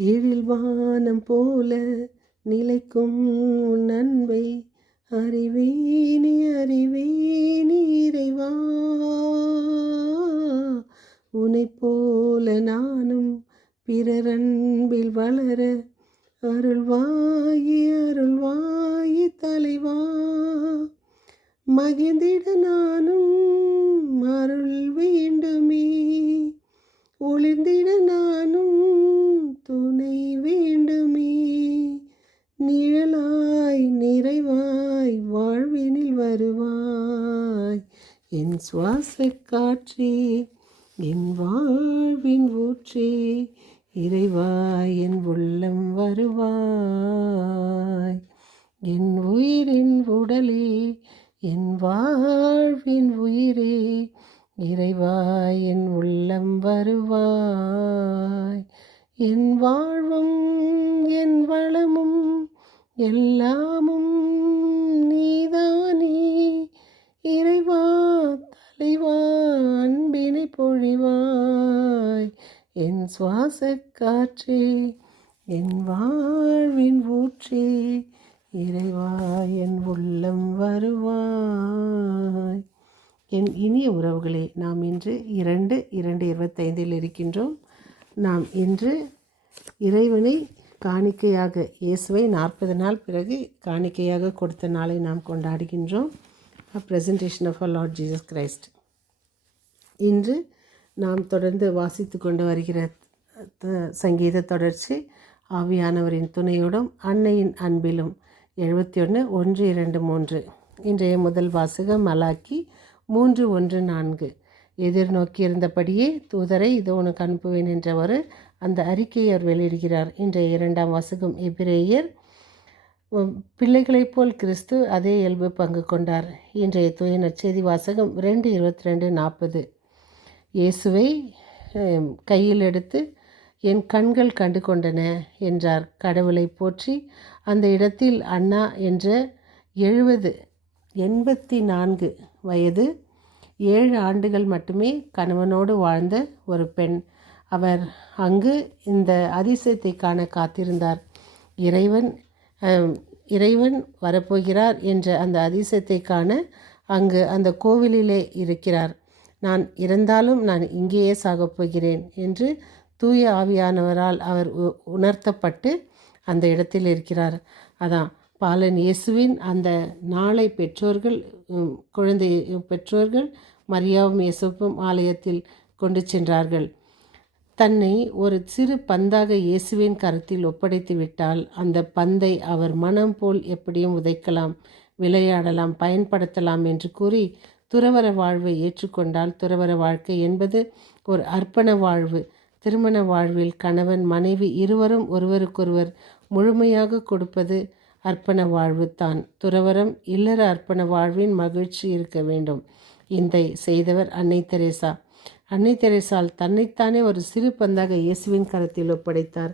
எழில் வானம் போல நிலைக்கும் உன் அன்பை அறிவேனே அறிவேனே இறைவா. உனைப் போல நானும் பிறர் அன்பில் வளர அருள்வாயி அருள்வாயி தலைவா. மகிழ்ந்திட நானும் அருள் வேண்டுமே, ஒளிர்ந்திட நானும் துணை வேண்டுமே. நிழலாய் நிறைவாய் வாழ்வினில் வருவாய். என் சுவாச காற்றே, என் வாழ்வின் ஊற்றே, இறைவாய் என் உள்ளம் வருவாய். என் உயிரின் உடலே, என் வாழ்வின் உயிரே, இறைவாய் என் உள்ளம் வருவாய். என் வாழ்வும் என் வளமும் எல்லாமும் நீதானே. இறைவா தலைவா அன்பினை பொழிவாய். என் சுவாச காற்றே, என் வாழ்வின் ஊற்றே, இறைவா என் உள்ளம் வருவாய். என் இனிய உறவுகளே, நாம் இன்று 2/2/25 இருக்கின்றோம். நாம் இன்று இறைவனை காணிக்கையாக, இயேசுவை 40 நாள் பிறகு காணிக்கையாக கொடுத்த நாளை நாம் கொண்டாடுகின்றோம். Presentation of our Lord Jesus Christ. இன்று நாம் தொடர்ந்து வாசித்து கொண்டு வருகிற சங்கீத தொடர்ச்சி ஆவியானவரின் துணையோடும் அன்னையின் அன்பிலும் 71 1 2 3. இன்றைய முதல் வாசகம் மலாக்கி 3:1-4. எதிர்நோக்கியிருந்தபடியே தூதரை இதோ உனக்கு அனுப்புவேன் என்றவர் அந்த அறிக்கையை அவர் வெளியிடுகிறார். இன்றைய இரண்டாம் வாசகம் எபிரேயர். பிள்ளைகளைப் போல் கிறிஸ்து அதே இயல்பு பங்கு கொண்டார். இன்றைய தூய நற்செய்தி வாசகம் 2:22-40. இயேசுவை கையில் எடுத்து என் கண்கள் கண்டு கொண்டன என்றார். கடவுளை போற்றி அந்த இடத்தில் அண்ணா என்ற 84 வயது 7 ஆண்டுகள் மட்டுமே கணவனோடு வாழ்ந்த ஒரு பெண். அவர் அங்கு இந்த அதிசயத்தை காண காத்திருந்தார். இறைவன் வரப்போகிறார் என்ற அந்த அதிசயத்தை காண அங்கு அந்த கோவிலிலே இருக்கிறார். நான் இறந்தாலும் நான் இங்கேயே சாகப்போகிறேன் என்று தூய ஆவியானவரால் அவர் உணர்த்தப்பட்டு அந்த இடத்தில் இருக்கிறார். அதான் பாலன் இயேசுவின் அந்த நாளை பெற்றோர்கள் மரியாவும் இயேசுவும் ஆலயத்தில் கொண்டு சென்றார்கள். தன்னை ஒரு சிறு பந்தாக இயேசுவின் கரத்தில் ஒப்படைத்து விட்டால் அந்த பந்தை அவர் மனம் போல் எப்படியும் உதைக்கலாம், விளையாடலாம், பயன்படுத்தலாம் என்று கூறி துறவற வாழ்வை ஏற்றுக்கொண்டால் துறவற வாழ்க்கை என்பது ஒரு அர்ப்பண வாழ்வு. திருமண வாழ்வில் கணவன் மனைவி இருவரும் ஒருவருக்கொருவர் முழுமையாக கொடுப்பது அர்ப்பண வாழ்வு தான். துறவரம் இல்லற அர்ப்பண வாழ்வின் மகிழ்ச்சி இருக்க வேண்டும். இதை செய்தவர் அன்னை தெரேசா. அன்னை தெரேசால் தன்னைத்தானே ஒரு சிறு பந்தாக இயேசுவின் கரத்தில் ஒப்படைத்தார்.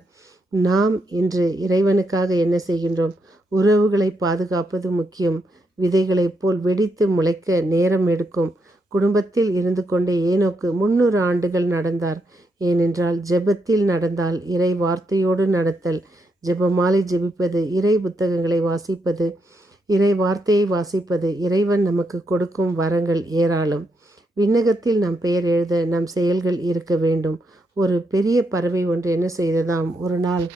நாம் இன்று இறைவனுக்காக என்ன செய்கின்றோம்? உறவுகளை பாதுகாப்பது முக்கியம். விதைகளைப் போல் வெடித்து முளைக்க நேரம் எடுக்கும். குடும்பத்தில் இருந்து கொண்டே ஏனோக்கு 300 ஆண்டுகள் நடந்தார். ஏனென்றால் ஜெபத்தில் நடந்தால், இறை வார்த்தையோடு நடத்தல், ஜெபமாலை ஜெபிப்பது, இறை புத்தகங்களை வாசிப்பது, இறை வார்த்தையை வாசிப்பது, இறைவன் நமக்கு கொடுக்கும் வரங்கள் ஏராளம். விண்ணகத்தில் நம் பெயர் எழுத நம் செயல்கள் இருக்க வேண்டும். ஒரு பெரிய பறவை ஒன்று என்ன செய்ததாம், ஒரு நாள்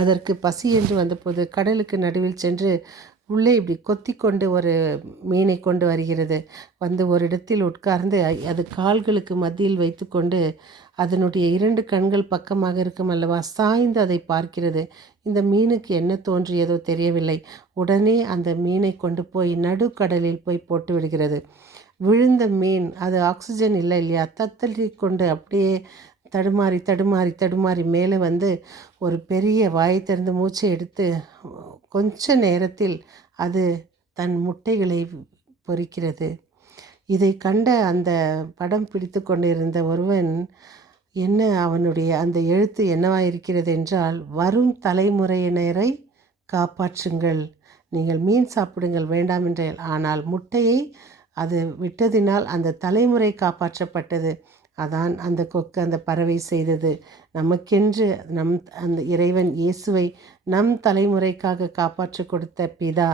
அதற்கு பசி என்று வந்தபோது கடலுக்கு நடுவில் சென்று உள்ளே இப்படி கொத்தி கொண்டு ஒரு மீனை கொண்டு வருகிறது. வந்து ஒரு இடத்தில் உட்கார்ந்து அது கால்களுக்கு மத்தியில் வைத்து கொண்டு அதனுடைய 2 கண்கள் பக்கமாக இருக்கும் அல்லவா, சாய்ந்து அதை பார்க்கிறது. இந்த மீனுக்கு என்ன தோன்றியதோ தெரியவில்லை. உடனே அந்த மீனை கொண்டு போய் நடுக்கடலில் போய் போட்டு விடுகிறது. விழுந்த மீன், அது ஆக்சிஜன் இல்லை இல்லையா, தத்தளி கொண்டு அப்படியே தடுமாறி தடுமாறி தடுமாறி மேலே வந்து ஒரு பெரிய வாயை திறந்து மூச்சை எடுத்து கொஞ்ச நேரத்தில் அது தன் முட்டைகளை பொரிக்கிறது. இதை கண்ட அந்த படம் பிடித்து கொண்டிருந்த ஒருவன், என்ன அவனுடைய அந்த எழுத்து என்னவாயிருக்கிறது என்றால், வரும் தலைமுறையினரை காப்பாற்றுங்கள், நீங்கள் மீன் சாப்பிடுங்கள் வேண்டாம் என்றால், ஆனால் முட்டையை அது விட்டதினால் அந்த தலைமுறை காப்பாற்றப்பட்டது. அதான் அந்த கொக்கு அந்த பறவை செய்தது. நமக்கென்று அந்த இறைவன் இயேசுவை நம் தலைமுறைக்காக காப்பாற்றி கொடுத்த பிதா.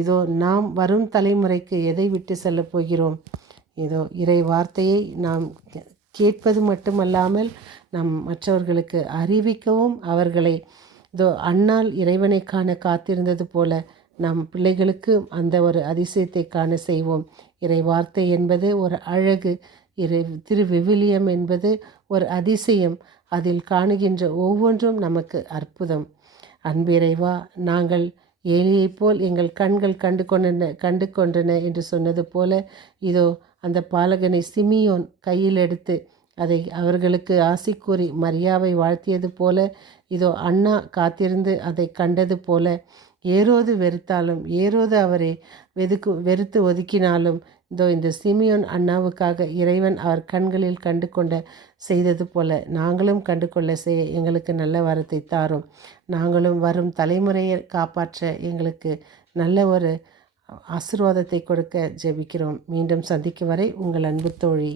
இதோ நாம் வரும் தலைமுறைக்கு எதை விட்டு செல்லப் போகிறோம்? இதோ இறை வார்த்தையை நாம் கேட்பது மட்டுமல்லாமல் நம் மற்றவர்களுக்கு அறிவிக்கவும், அவர்களை இதோ அன்னாள் இறைவனை காண காத்திருந்தது போல நம் பிள்ளைகளுக்கு அந்த ஒரு அதிசயத்தை காண செய்வோம். இறை வார்த்தை என்பது ஒரு அழகு, திருவிவிலியம் என்பது ஒரு அதிசயம். அதில் காணுகின்ற ஒவ்வொன்றும் நமக்கு அற்புதம். அன்பிறைவா, நாங்கள் ஏலியைப் போல் எங்கள் கண்கள் கண்டு கொண்டன என்று சொன்னது போல, இதோ அந்த பாலகனை சிமியோன் கையில் எடுத்து அதை அவர்களுக்கு ஆசி கூறி மரியாவை வாழ்த்தியது போல, இதோ அண்ணா காத்திருந்து அதை கண்டது போல, ஏரோது வெறுத்தாலும், ஏரோது அவரை வெறுத்து ஒதுக்கினாலும், இதோ இந்த சிமியோன் அண்ணாவுக்காக இறைவன் அவர் கண்களில் கண்டு கொண்ட செய்தது போல நாங்களும் கண்டு கொள்ள செய்ய எங்களுக்கு நல்ல வரத்தை தாரும். நாங்களும் வரும் தலைமுறையை காப்பாற்ற எங்களுக்கு நல்ல ஒரு ஆசீர்வாதத்தை கொடுக்க ஜெபிக்கிறோம். மீண்டும் சந்திக்கும் வரை உங்கள் அன்பு தோழி.